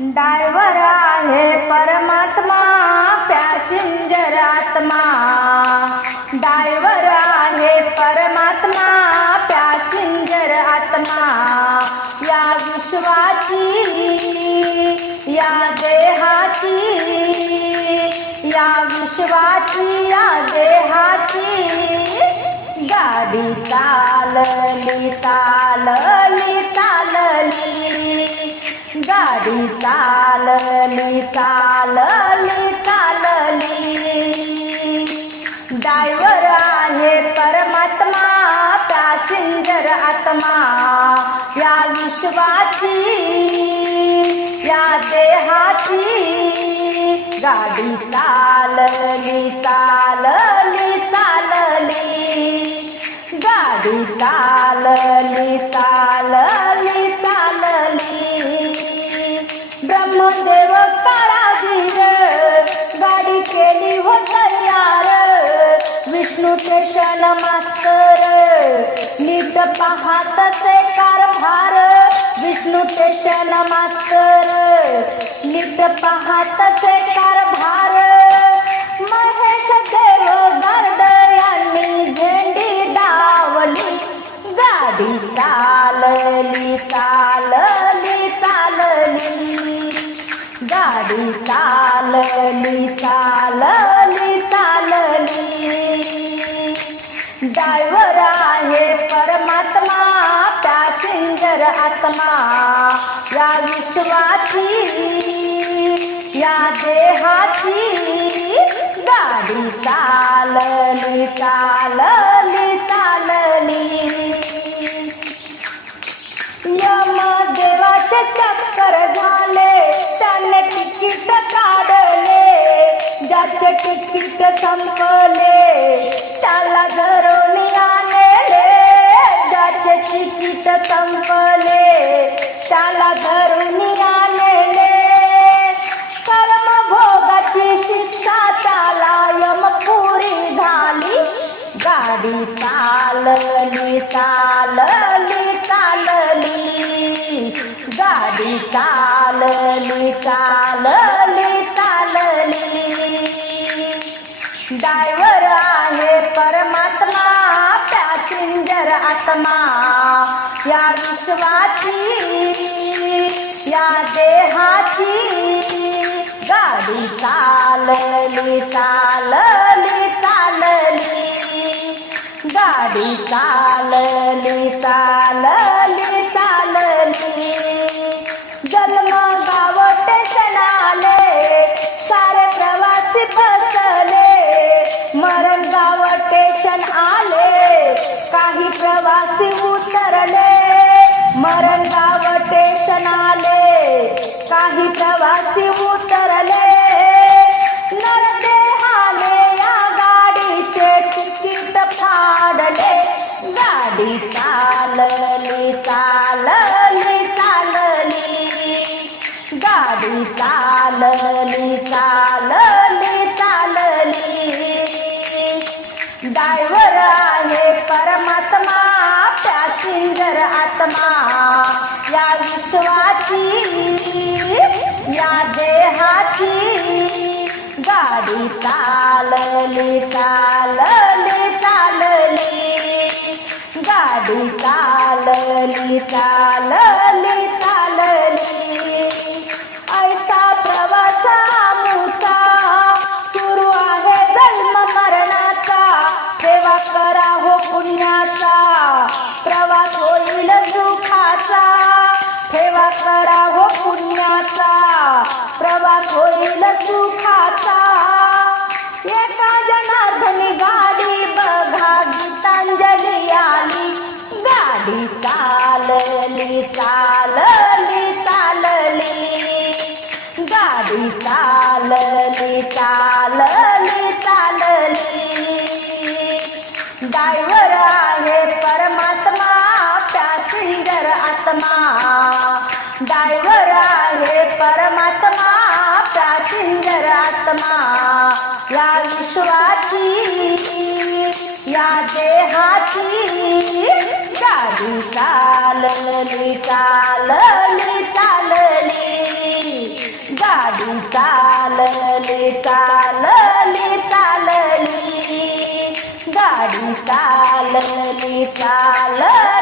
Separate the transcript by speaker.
Speaker 1: Driver आहे परमात्मा passenger आत्मा. डायव्हर आहे परमात्मा पॅसेंजर आत्मा. या विश्वाची या देहाची या विश्वाची या देहाची गाडी चालली चालली. चालली गाडी चालली चालली चालली. डायव्हर आहे परमात्मा पॅसेंजर आत्मा. या विश्वाची या देहाची गाडी चालली चालली चालली. गाडी चालली चालली शिक्षण मास्तर नीट पाहत से कारभार. विष्णू स्टेशन मास्तर नीट पाहत से कारभार. महेश देव गार्ड यांनी झेंडी डावली गाडी चालली चालली चालली. गाडी चालली चालली. डायवर आहे परमात्मा पॅसेंजर आत्मा. या विश्वाची या देहाची गाडी चालली चालली चालली. यम देवाचे चक्कर झाले त्याने तिकीट काढले. ज्याचे तिकीट संपले आत्मा या विश्वाची या देहाची गाडी चालली चालली चालली. गाडी चालली चालली चालली. जन्म गाव स्टेशन आले सारे प्रवासी बसले. मरण गाव स्टेशन आले प्रवासी उतरले मरण गाव स्टेशन आले काही प्रवासी उतरले नरदेहाने या गाडीचे तिकीट फाडले. गाडी चालली चालली चालली. गाडी चालली चालली चालली. डायव्हर आहे परमात्मा. या हाती गाडी चालली चालली चालली. गाडी चालली चालली. सुखाचा एका जनार्दनी गाडी बघा गीतांजली आली. गाडी चालली चालली चालली. गाडी चालली चालली चालली. डायव्हर आहे परमात्मा पॅसेंजर आत्मा. डायव्हर आहे परमात्मा पॅसेंजर आत्मा या विश्वाची या देहाची गाडी चालली चालली चालली चालली चालली चालली गाडी चालली चालली.